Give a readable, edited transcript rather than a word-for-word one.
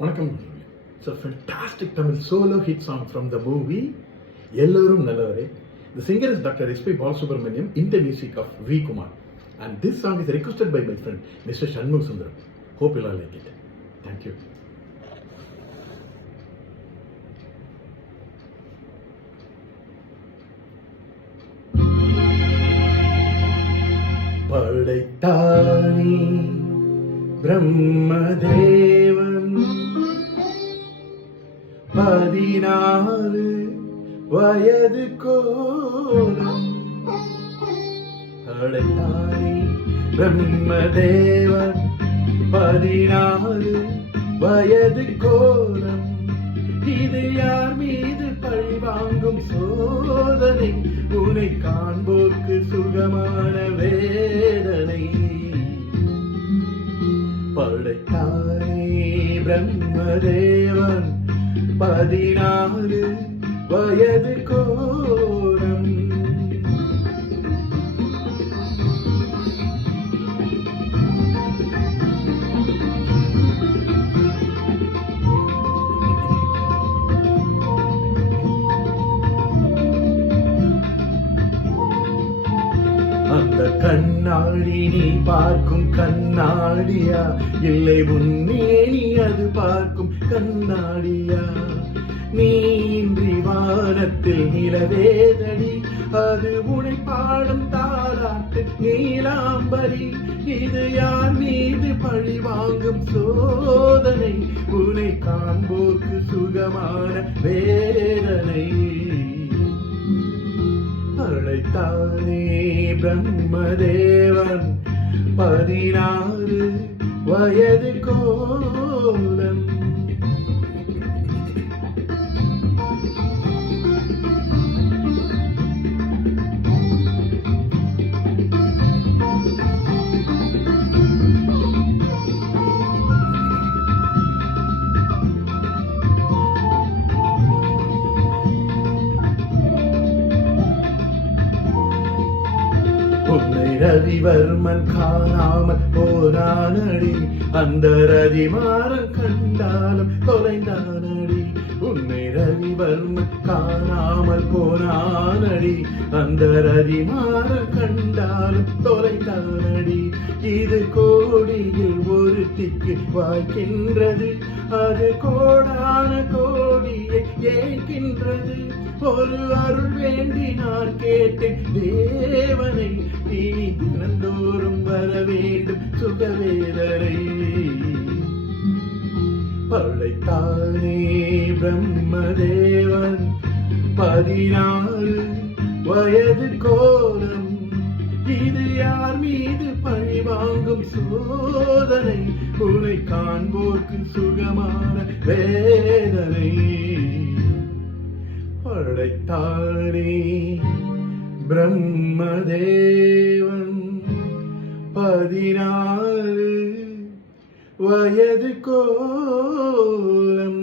வணக்கம். It's a fantastic Tamil solo hit song from the movie Ellorum Nallavare. The singer is Dr. S.P. Balasubramaniam in the music of V. Kumar. And this song is requested by my friend Mr. Shanmugh Sundaram. Hope you all like it. Thank you. படைத்தானே Brahmadevan 14 வயது கோலம். படைத்தானே பிரம்மதேவன் 14 வயது கோலம். இது யார் மீது பழி வாங்கும் சோதனை? உன்னை காண்போர்க்கு சுகமான வேதனை. படைத்தானே பிரம்மதேவன் 14 வயது கோலம். அந்த கண்ணாடி நீ பார்க்கும் கண்ணாடியா, இல்லை உன்னே நீ அது பார்க்கும் கண்ணாடியா? நீன்றி வானத்தில் நிலவேதடி, அது உனை பாடும் தாலாட்டு நீலாம்பரி. இது யார் மீது பழி வாங்கும் சோதனை? உனை காண்போர்க்கு சுகமான வேதனை. படைத்தானே பிரம்மதேவன் 14 வயது கோலம். உன்னை ரவிவர்மன் காணாமல் போனானடி, அந்த ரதிமாறன் கண்டாலும் தொலைந்தானடி. உன்னை ரவிவர்மன் காணாமல் போனானடி, அந்த ரதிமாறன் கண்டாலும் தொலைந்தானடி. இது கோடியில் ஒருத்திக்கு வாய்க்கின்றது, அது கோடான கோடியை ஏற்கின்றது. ஒரு அருள் வேண்டி நான் கேட்டேன் தேவனை, இனி தினந்தோறும் வர வேண்டும் சுகவேதனை. படைத்தானே பிரம்மதேவன் 14 வயது கோலம். இது யார் மீது பழி வாங்கும் சோதனை? உன்னை காண்போர்க்கு சுகமான வேதனை. படைத்தானே பிரம்மதேவன் 14 வயது கோலம்.